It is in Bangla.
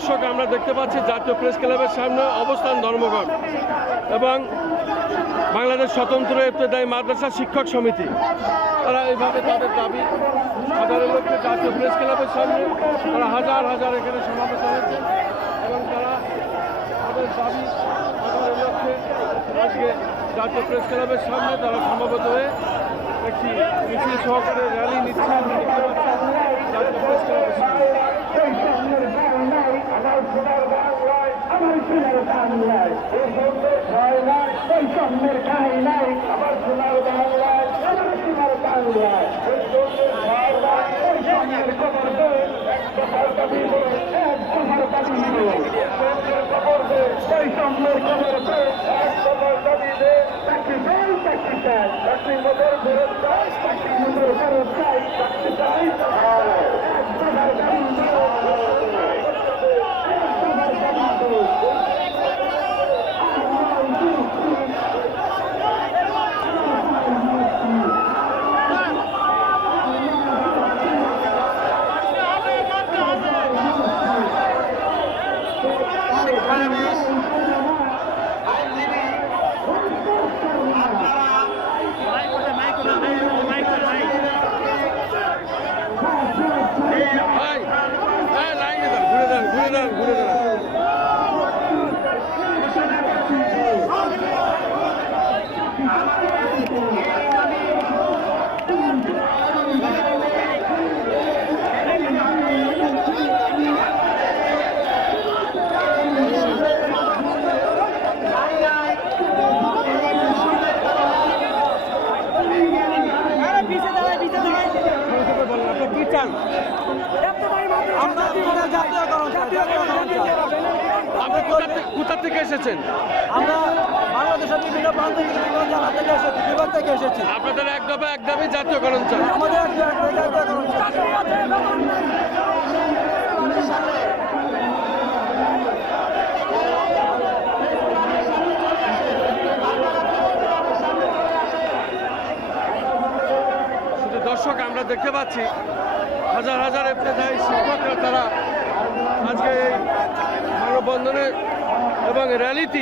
দর্শক, আমরা দেখতে পাচ্ছি জাতীয় প্রেস ক্লাবের সামনে অবস্থান ধর্মঘট এবং বাংলাদেশ স্বতন্ত্র ইবতদায়ী মাদ্রাসা শিক্ষক সমিতি। তারা এইভাবে তাদের দাবি হাজারের লক্ষ্যে জাতীয় প্রেস ক্লাবের সামনে, তারা হাজার হাজার এখানে সমাবেশ হয়েছে এবং তারা তাদের দাবি হাজারের লক্ষ্যে আজকে জাতীয় প্রেস ক্লাবের সামনে তারা সমবেত হয়ে একটি মিছিল সহকারে র্যালি নিচ্ছে। জাতীয় প্রেস ক্লাবের সামনে আমার সোনার বাংলায় আমার সোনার বাংলায় এই সন্ধ্যের ভয় ঠাই নাই। আমার সোনার বাংলায় সোনার বাংলায় নাই এই সন্ধ্যের খবর দে, এক দফার দাবি এক দফার দাবি খবর দে। এই সন্ধ্যের খবর দে, এক দফার দাবি দে। চাকরি চাই চাকরি চাই। চাকরি মোটর ফেরত চাই চাকরি মোটর ফেরত চাই, চাকরি চাই এক দফার দাবি দে ভাই হ্যাঁ লাইনে দাঁড়ান ঘুরে দাঁড়ান ঘুরে দাঁড়ান ঘুরে দাঁড়ান সংক্ষেপে বলেন আপনি কি চান আমরা আমরা জাতীয়করণ চাই, জাতীয়করণ চাই। আপনি কোথা থেকে- কোথা থেকে এসেছেন? আমরা বাংলাদেশের বিভিন্ন প্রান্ত থেকে এসেছি বিভাগ থেকে এসেছি। আপনাদের এক দফা এক দাবি জাতীয়করণ চান আমাদের জাতীয়করণ দর্শক আমরা দেখতে পাচ্ছি হাজার হাজার এফতেদায়ী শিক্ষকরা তারা আজকে এই মানববন্ধনে এবং র্যালিতে